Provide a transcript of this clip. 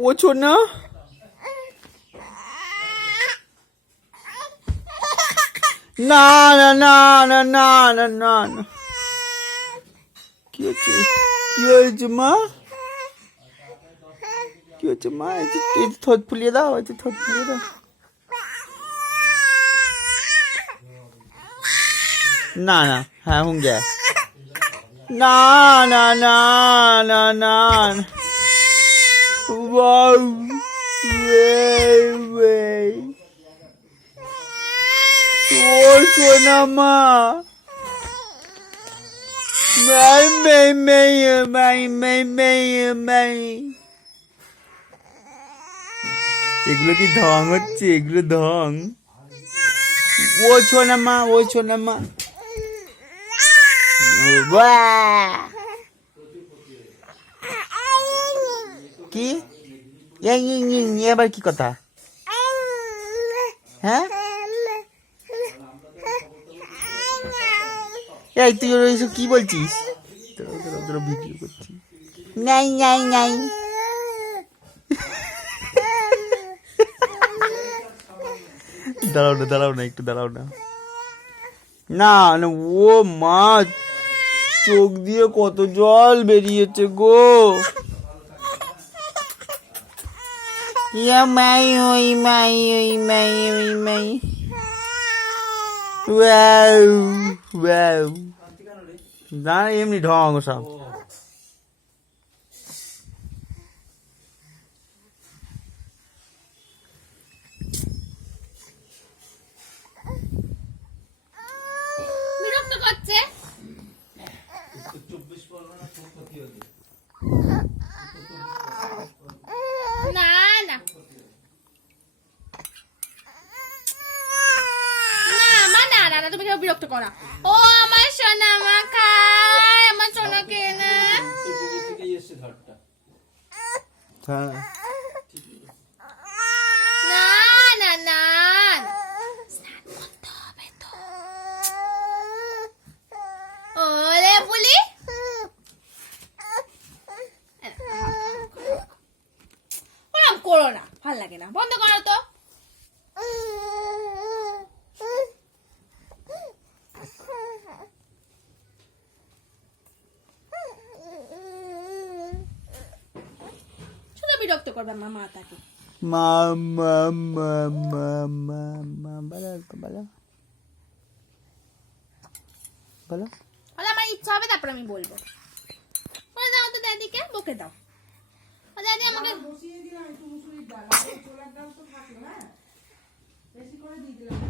ও সোনা না না না না না না না না কি হয়েছে মা কি হয়েছে মা এই ঠোঁট ফুলিয়ে দাও এই ঠোঁট ফুলিয়ে দাও না না হ্যাঁ হুঁ গিয়া না না না না না wow way ও সোনা মা এগুলো কি ঢং হচ্ছে এগুলো ঢং ও সোনা মা কি এবার কি কথা হ্যাঁ এই তুই ওইসব কি বলছিস ভিডিও করছিস নাই নাই নাই দাঁড়াও না একটু দাঁড়াও না না না ও মা চোখ দিয়ে কত জল বেরিয়েছে গো মাই না এমনি ঢং সব বিরক্ত করছে না না না তুমি কেউ বিরক্ত করা ও আমার সোনা মা খায় আমার সোনাকে না না না না স্নান করতে হবে তো ওরে বলি ওরম করো না ভাল লাগে না বন্ধ করো তো বিরক্ত করবে মামা তাকে মামা বলো আমার ইচ্ছা হবে তারপর আমি বলবো বলে দাও তো দাদিকে বকে দাও দাদি আমাকে বসিয়ে দিলাম একটু মুসুরির ডাল ছোলার ডাল তো থাকলো হ্যাঁ বেশি করে দিয়ে দিলাম